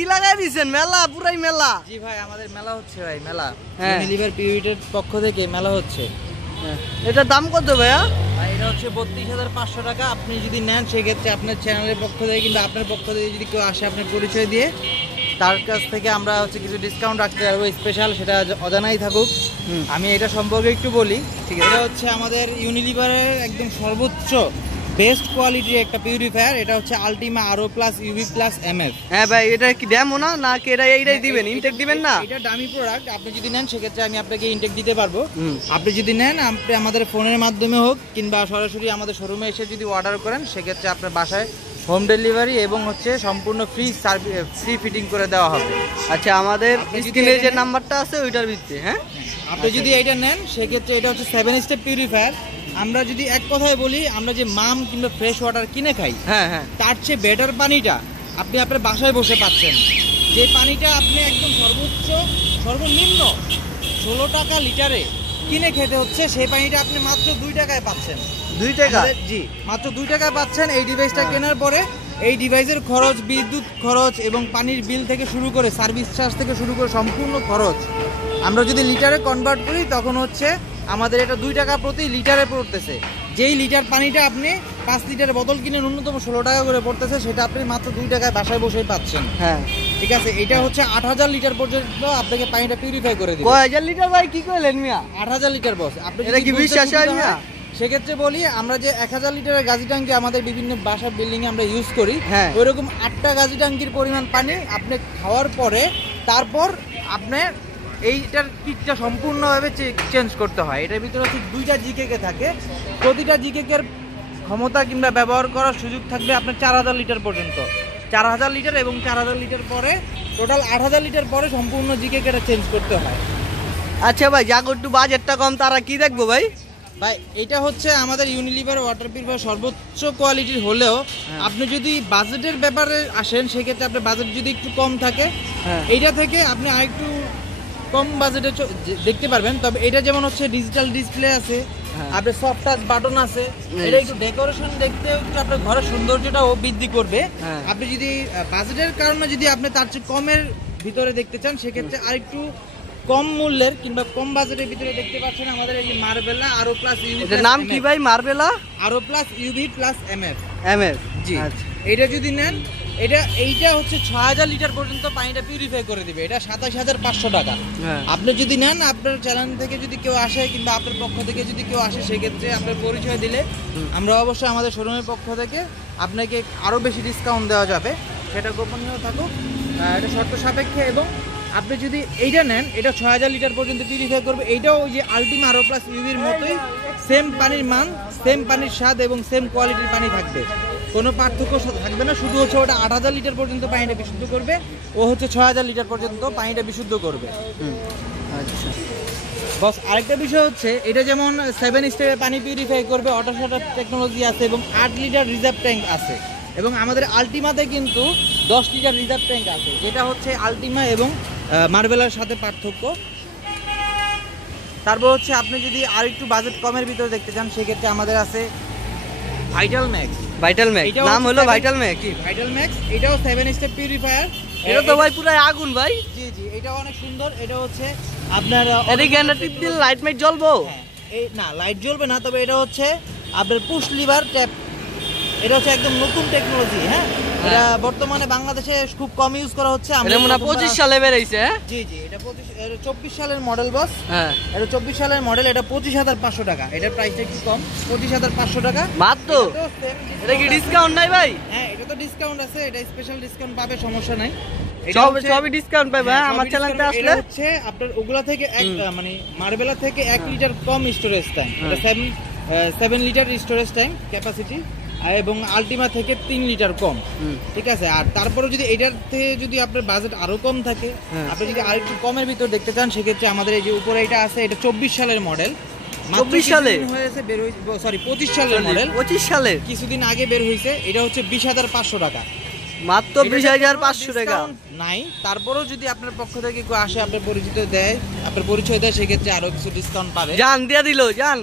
কি লাগাই দিয়েছেন? মেলা, পুরাই মেলা। জি ভাই, আমাদের মেলা হচ্ছে ভাই, মেলা ইউনিলিভার পিউরিটের পক্ষ থেকে মেলা হচ্ছে। এটার দাম কত ভাইয়া? এটা হচ্ছে 32,500 টাকা। আপনি যদি নেন সেক্ষেত্রে আপনার চ্যানেলের পক্ষ থেকে কিংবা আপনার পক্ষ থেকে যদি কেউ আসে আপনার পরিচয় দিয়ে, তার কাছ থেকে আমরা হচ্ছে কিছু ডিসকাউন্ট রাখতে পারবো স্পেশাল, সেটা অজানাই থাকুক। আমি এটা সম্পর্কে একটু বলি। ঠিক আছে, এটা হচ্ছে আমাদের ইউনিলিভারের একদম সর্বোচ্চ বেস্ট কোয়ালিটির একটা পিউরিফায়ার। এটা হচ্ছে আলটিমা আরও প্লাস ইউভি প্লাস এমএফ। হ্যাঁ ভাই, এটা কি ড্যামো না, নাকি এটা এইটাই দিবেন, ইনটেক দিবেন না? এটা দামি প্রোডাক্ট, আপনি যদি নেন সেক্ষেত্রে আমি আপনাকে ইনটেক দিতে পারবো। আপনি যদি নেন, আপনি আমাদের ফোনের মাধ্যমে হোক কিংবা সরাসরি আমাদের শোরুমে এসে যদি অর্ডার করেন সেক্ষেত্রে আপনার বাসায় হোম ডেলিভারি এবং হচ্ছে সম্পূর্ণ ফ্রি ফিটিং করে দেওয়া হবে। আচ্ছা, আমাদের স্ক্রিনে যে নাম্বারটা আছে ওইটার ভিত্তি। হ্যাঁ, আপনি যদি এটা নেন সেক্ষেত্রে এটা হচ্ছে 7 স্টেপ পিউরিফায়ার। আমরা যদি এক কথায় বলি, আমরা যে মাম কিংবা ফ্রেশ ওয়াটার কিনে খাই, হ্যাঁ হ্যাঁ, তার চেয়ে বেটার পানিটা আপনি আপনার বাসায় বসে পাচ্ছেন। যে পানিটা আপনি একদম সর্বনিম্ন 16 টাকা লিটারে কিনে খেতে হচ্ছে, সেই পানিটা আপনি মাত্র 2 টাকায় পাচ্ছেন। 2 টাকা? জি, মাত্র 2 টাকায় পাচ্ছেন। এই ডিভাইসটা কেনার পরে এই ডিভাইসের খরচ, বিদ্যুৎ খরচ এবং পানির বিল থেকে শুরু করে সার্ভিস চার্জ থেকে শুরু করে সম্পূর্ণ খরচ আমরা যদি লিটারে কনভার্ট করি, তখন হচ্ছে আমাদের এটা 2 টাকা প্রতি লিটারে পড়তেছে। যেই লিটার পানিটা আপনি 5 লিটারের বোতল কিনে ন্যূনতম 16 টাকা করে পড়তেছে, সেটা আপনি মাত্র 2 টাকায় বাসায় বসেই পাচ্ছেন। হ্যাঁ, ঠিক আছে, এটা হচ্ছে 8000 লিটার পর্যন্ত আপনাকে পানিটা পিউরিফাই করে দিবে। 1000 লিটার ভাই? কি কইলেন মিয়া? 8000 লিটার বস। আপনি এটা কি বিশ্বাস হয় মিয়া? সেক্ষেত্রে বলি, আমরা যে 1000 লিটারের গাজি ট্যাঙ্কি আমাদের বিভিন্ন বাসার বিল্ডিং এ আমরা ইউজ করি, হ্যাঁ, ওইরকম 8টা গাজি ট্যাঙ্কির পরিমাণ পানি আপনি খাওয়ার পরে তারপর আপনার এইটার কিটটা সম্পূর্ণভাবে চেঞ্জ করতে হয়। এটার ভিতরে ঠিক 2টা জিকেকে থাকে। প্রতিটা জিকেকের ক্ষমতা কিংবা ব্যবহার করার সুযোগ থাকবে আপনার 4000 লিটার পর্যন্ত। 4000 লিটার এবং 4000 লিটার পরে টোটাল 8000 লিটার পরে সম্পূর্ণ জিকেকেটা চেঞ্জ করতে হয়। আচ্ছা ভাই, যাক একটু বাজেটটা কম তারা কি দেখবো ভাই? ভাই, এটা হচ্ছে আমাদের ইউনিলিভার ওয়াটার পিউরিফায়ার সর্বোচ্চ কোয়ালিটির হলেও আপনি যদি বাজেটের ব্যাপারে আসেন সেক্ষেত্রে আপনার বাজেট যদি একটু কম থাকে, এইটা থেকে আপনি আরেকটু কম বাজেটে দেখতে পারবেন। তবে এটা যেমন হচ্ছে ডিজিটাল ডিসপ্লে আছে, আপনার সফট টাচ বাটন আছে, এটা একটু ডেকোরেশন দেখতে একটু আপনার ঘরের সৌন্দর্যটাও বৃদ্ধি করবে। আপনি যদি বাজেটের কারণে যদি আপনি তার চেয়ে কমের ভিতরে দেখতে চান সেক্ষেত্রে আরেকটু কম মূল্যের কিংবা কম বাজেটের ভিতরে দেখতে পাচ্ছেন আমাদের এই যে মার্বেলা আরো প্লাস ইউভি। এটার নাম কি ভাই? মার্বেলা আরো plus UV plus MF. MF, জি। আচ্ছা, এটা যদি নেন, এইটা হচ্ছে 6000 লিটার পর্যন্ত পানিটা পিউরিফাই করে দিবে। এটা 27500 টাকা। আপনি যদি নেন, আপনার চ্যানেল থেকে যদি কেউ আসে কিংবা আপনার পক্ষ থেকে যদি কেউ আসে সেক্ষেত্রে আপনার পরিচয় দিলে আমরা অবশ্যই আমাদের শোরুমের পক্ষ থেকে আপনাকে আরো বেশি ডিসকাউন্ট দেওয়া যাবে, সেটা গোপনীয় থাকুক। এটা শর্ত সাপেক্ষে। এবং আপনি যদি এইটা নেন, এটা 6000 লিটার পর্যন্ত পিউরিফাই করবে। এইটাও ওই যে আলটিমা আরো প্লাস ইউভির মতোই সেম পানির মান, সেম পানির স্বাদ এবং সেম কোয়ালিটির পানি থাকবে, কোনো পার্থক্য থাকবে না। শুধু হচ্ছে ওটা 8000 লিটার পর্যন্ত পানিটা বিশুদ্ধ করবে, ও হচ্ছে 6000 লিটার পর্যন্ত পানিটা বিশুদ্ধ করবে। আচ্ছা বস, আরেকটা বিষয় হচ্ছে এটা যেমন 7 স্টেপে পানি পিউরিফাই করবে, অটো শাটার টেকনোলজি আছে এবং 8 লিটার রিজার্ভ ট্যাঙ্ক আছে। এবং আমাদের আলটিমাতে কিন্তু 10 লিটার রিজার্ভ ট্যাঙ্ক আছে, যেটা হচ্ছে আলটিমা এবং মার্বেলার সাথে পার্থক্য। তারপর হচ্ছে আপনি যদি আর একটু বাজেট কমের ভিতরে দেখতে চান সেক্ষেত্রে আমাদের আছে ভাইটাল ম্যাক্স। ভাইটাল ম্যাক্স, নাম হলো ভাইটাল ম্যাক্স। ভাইটাল ম্যাক্স, এটাও 7 স্টেপ পিউরিফায়ার। এটা তো ভাই পুরো আগুন ভাই। জি জি, এটা অনেক সুন্দর। এটা হচ্ছে আপনার এদিকে টিপ দিলে লাইট মাইট জ্বলবো? এই না, লাইট জ্বলবে না, তবে এটা হচ্ছে আপনার পুশ লিভার ট্যাপ। এটা হচ্ছে একদম নতুন টেকনোলজি। হ্যাঁ, এটা বর্তমানে বাংলাদেশে খুব কম ইউজ করা হচ্ছে। এটা মনে হয় 25 সালে বেরিয়েছে। জি জি, এটা 24 সালের মডেল বস। হ্যাঁ, এটা 24 সালের মডেল। এটা 25500 টাকা। এটার প্রাইসটা একটু কম, 25500 টাকা মাত্র। এটা কি ডিসকাউন্ট নাই ভাই? হ্যাঁ, এটা তো ডিসকাউন্ট আছে, এটা স্পেশাল ডিসকাউন্ট পাবে, সমস্যা নাই। সবই ডিসকাউন্ট পাবে আমার চ্যানেলতে আসলে। এটা হচ্ছে আপনার ওগুলা থেকে মানে মার্বেলা থেকে 1 লিটার কম স্টোরেজ টাইম। এটা 7 লিটার স্টোরেজ টাইম ক্যাপাসিটি, এবং আলটিমা থেকে 3 লিটার কম। ঠিক আছে। আর তারপরে যদি এটার থেকে যদি আপনার বাজেট আরো কম থাকে, আপনি যদি আরেকটু কমের ভিতর দেখতে চান সেক্ষেত্রে আমাদের এই যে উপরে এটা আছে, এটা 24 সালের মডেল। 24 সালে হয়েছে বের হয়েছে, সরি 25 সালের মডেল। 25 সালে কিছুদিন আগে বের হয়েছে। এটা হচ্ছে 20500 টাকা। মাত্র 20500 টাকা নাই। তারপরেও যদি আপনার পক্ষ থেকে কেউ আসে, আপনার পরিচয় দেয় সেক্ষেত্রে আরো কিছু ডিসকাউন্ট পাবে। জান দিয়া দিল জান।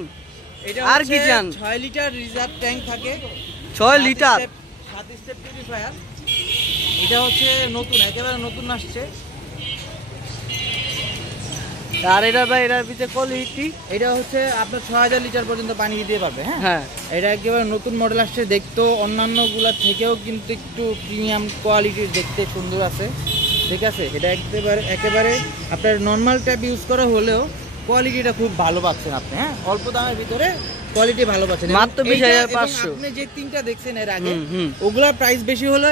আর কি জান? 6 লিটার রিজার্ভ ট্যাঙ্ক থাকে, 6 লিটার 7 স্টেপ পিউরিফায়ার। এটা হচ্ছে নতুন, একেবারে নতুন আসছে। আর এটা ভাই এটার ভিতরে কোয়ালিটি এটা হচ্ছে আপনার 6000 লিটার পর্যন্ত পানি দিতে পারবে। হ্যাঁ হ্যাঁ, এটা একেবারে নতুন মডেল আসছে, দেখতেও অন্যান্যগুলোর থেকেও কিন্তু একটু প্রিমিয়াম কোয়ালিটির, দেখতে সুন্দর আছে। ঠিক আছে, এটা একেবারে আপনার নর্মাল ট্যাপ ইউজ করা হলেও কোয়ালিটিটা খুব ভালো পাচ্ছেন আপনি। হ্যাঁ, অল্প দামের ভিতরে কোয়ালিটি ভালো পাচ্ছেন। মাত্র 20,500। আপনি যে তিনটা দেখছেন এর আগে, ওগুলার প্রাইস বেশি হলো,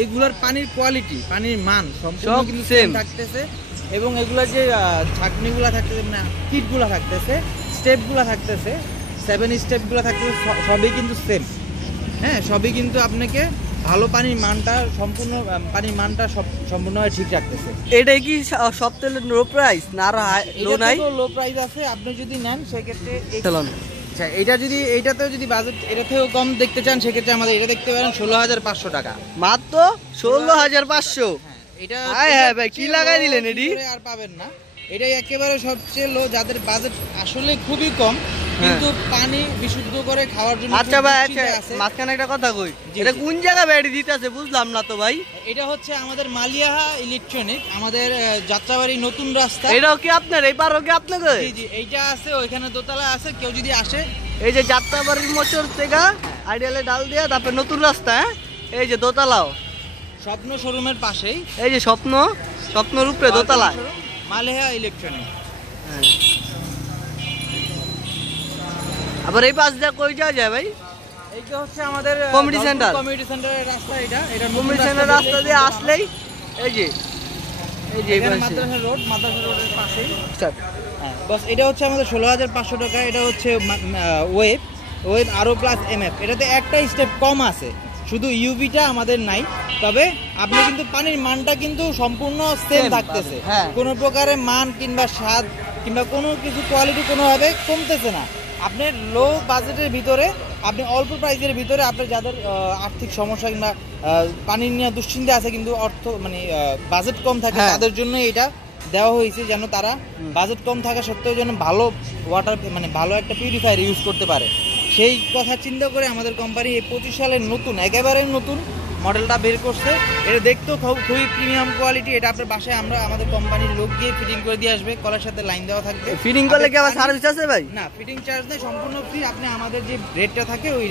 এইগুলার পানির কোয়ালিটি, পানির মান সম্পূর্ণ কিন্তু সেম থাকতেছে। এবং এগুলার যে ছাঁকনিগুলা থাকতেছে, না কিটগুলা থাকতেছে, স্টেপগুলা থাকতেছে, 7 স্টেপগুলা থাকতেছে, সবই কিন্তু সেম। হ্যাঁ, সবই কিন্তু আপনাকে ভালো পানির মানটা সম্পূর্ণভাবে ঠিক রাখতেছে। এটাই কি সব তেলের লো প্রাইস না আর লো নাই? লো প্রাইস আছে, আপনি যদি নেন সেক্ষেত্রে চলুন। আচ্ছা, এইটাতেও যদি বাজেট এটা থেকেও কম দেখতে চান, সেক্ষেত্রে আমাদের এটা দেখতে পারেন 16,500 টাকা। মাত্র 16,500। এটা হ্যাঁ ভাই, কি লাগাই দিলেন এডি? আর পাবেন না। এটাই একেবারে সবচেয়ে লো, যাদের বাজেট আসলে খুবই কম কিন্তু পানি বিশুদ্ধ করে খাওয়ার জন্য। আচ্ছা ভাই, আচ্ছা মাঝখানে একটা কথা কই, এটা কোন জায়গায় ব্যাটারি দিতেছে বুঝলাম না তো ভাই। এটা হচ্ছে আমাদের মালিয়াহা ইলেকট্রনিক, আমাদের যাত্রাবাড়ি নতুন রাস্তা। এটাও কি আপনার? এই পারও কি আপনাকে? জি জি, এইটা আছে, ওইখানে দোতলা আছে। কেউ যদি আসে, এই যে যাত্রাবাড়ির মোচর থেকে আইডিয়ালে ডাল দিয়া তারপরে নতুন রাস্তা, হ্যাঁ এই যে দোতলাও স্বপ্ন শোরুমের পাশেই, এই যে স্বপ্নর উপরে দোতলা মালিয়াহা ইলেকট্রনিক। আবার এই পাশ দিয়ে কই যাওয়া যায় ভাই? এইটা হচ্ছে আমাদের কমিউনিটি সেন্টারের রাস্তা। এটা কমিউনিটি সেন্টার রাস্তা দিয়ে আসলেই এই যে এখানে মাদ্রাসা রোডের পাশেই। হ্যাঁ, বাস এটা হচ্ছে আমাদের 16,500 টাকা। এটা হচ্ছে ওয়েব আরো প্লাস এমএফ। এটাতে একটা স্টেপ কম আছে, শুধু ইউভিটা আমাদের নাই। তবে আপনি কিন্তু পানির মানটা কিন্তু সম্পূর্ণ সেম থাকতেছে। কোনো প্রকারের মান কিংবা স্বাদ কিংবা কোনো কিছু কোয়ালিটি কোনোভাবে কমতেছে না। আপনার লো বাজেটের ভিতরে, আপনি অল্প প্রাইসের ভিতরে, আপনার যাদের আর্থিক সমস্যা কিংবা পানি নিয়ে দুশ্চিন্তা আছে কিন্তু বাজেট কম থাকে, তাদের জন্য এটা দেওয়া হয়েছে, যেন তারা বাজেট কম থাকা সত্ত্বেও যেন ভালো ওয়াটার ভালো একটা পিউরিফায়ার ইউজ করতে পারে। সেই কথা চিন্তা করে আমাদের কোম্পানি এই 25 সালের একেবারে নতুন মডেলটা বের করছে। এটা দেখতেও খুবই প্রিমিয়াম কোয়ালিটি। এটা আপনার বাসায় আমাদের কোম্পানির লোক গিয়ে ফিটিং করে দিয়ে আসবে, কলের সাথে লাইন দেওয়া থাকবে। ফিটিং করলে কি আবার সার্ভিস আছে ভাই? না, ফিটিং চার্জ নেই, সম্পূর্ণ ফ্রি। আপনি আমাদের যে রেটটা থাকে ওই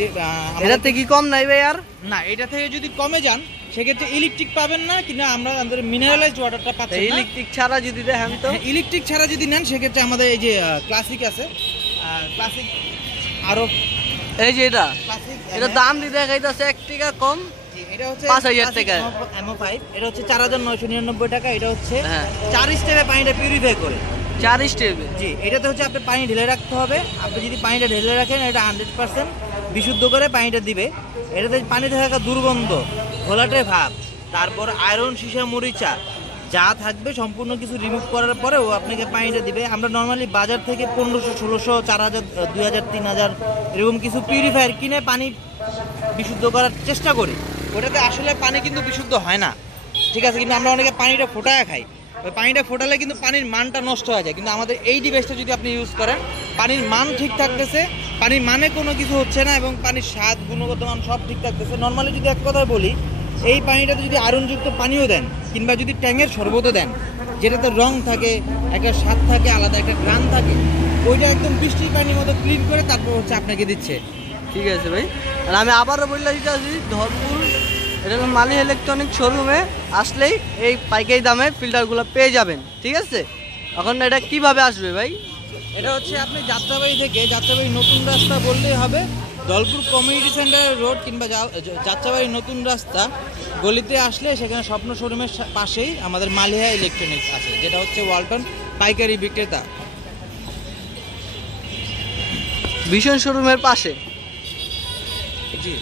এটার থেকে কি কম নাই ভাই? আর না, এটা থেকে যদি কমে যান সেক্ষেত্রে ইলেকট্রিক পাবেন না, কিন্তু আমরা আমাদের মিনারেলাইজড ওয়াটারটা পাচ্ছি। ইলেকট্রিক ছাড়া যদি দেখেন তো, ইলেকট্রিক ছাড়া যদি নেন সেক্ষেত্রে আমাদের এই যে ক্লাসিক আছে, ক্লাসিক আরো, এই যে এটা দাম দিতে দেখাইতেছে 1 টাকা কম। এটা হচ্ছে 5,000 টাকা। M5 এটা হচ্ছে 4,999 টাকা। এটা হচ্ছে 4 স্টেপে পানিটা পিউরিফাই করে। 4 স্টেপে? জি, এটাতে হচ্ছে আপনি পানি ঢেলে রাখতে হবে। আপনি যদি পানিটা ঢেলে রাখেন, এটা 100% বিশুদ্ধ করে পানিটা দিবে। এটাতে পানিতে থাকা দুর্গন্ধ, ঘোলাটে ভাব, তারপর আয়রন, সীসা, মরিচা যা থাকবে সম্পূর্ণ কিছু রিমুভ করার পরে ও আপনাকে পানিটা দিবে। আমরা নর্মালি বাজার থেকে 1500, 1600, 4000, 2000, 3000 এরকম কিছু পিউরিফায়ার কিনে পানি বিশুদ্ধ করার চেষ্টা করি। ওটাতে আসলে পানি কিন্তু বিশুদ্ধ হয় না, ঠিক আছে, কিন্তু আমরা অনেকে পানিটা ফোটায় খাই। ওই পানিটা ফোটালে কিন্তু পানির মানটা নষ্ট হয়ে যায়। কিন্তু আমাদের এই ডিভাইসটা যদি আপনি ইউজ করেন, পানির মান ঠিক থাকতেছে, পানির মানে কোনো কিছু হচ্ছে না, এবং পানির স্বাদ, গুণগত মান সব ঠিক থাকতেছে। নর্মালি যদি এক কথায় বলি, এই পানিটাতে যদি আয়রনযুক্ত পানিও দেন কিংবা যদি ট্যাঙের শরবতও দেন, যেটাতে রং থাকে, একটা স্বাদ থাকে, আলাদা একটা গ্রান থাকে, ওইটা একদম বৃষ্টির পানির মতো ক্লিন করে তারপর হচ্ছে আপনাকে দিচ্ছে। ঠিক আছে ভাই, আর আমি আবারও বললে দিতে আসি, ধরপুর এটা হলো মালিয়া ইলেকট্রনিক শোরুমে আসলেই এই পাইকারি দামে ফিল্টারগুলো পেয়ে যাবেন। ঠিক আছে, এখন এটা কিভাবে আসবে ভাই? এটা হচ্ছে আপনি যাত্রাবাড়ি থেকে, যাত্রাবাড়ি নতুন রাস্তা বললেই হবে, দলপুর কমিউনিটি সেন্টার রোড কিংবা যাত্রাবাড়ি নতুন রাস্তা গলিতে আসলে সেখানে স্বপ্ন শোরুমের পাশেই আমাদের মালিয়া ইলেকট্রনিক্স আছে, যেটা হচ্ছে ওয়ালটন পাইকারি বিক্রেতা। ভীষণ শোরুমের পাশে। জি।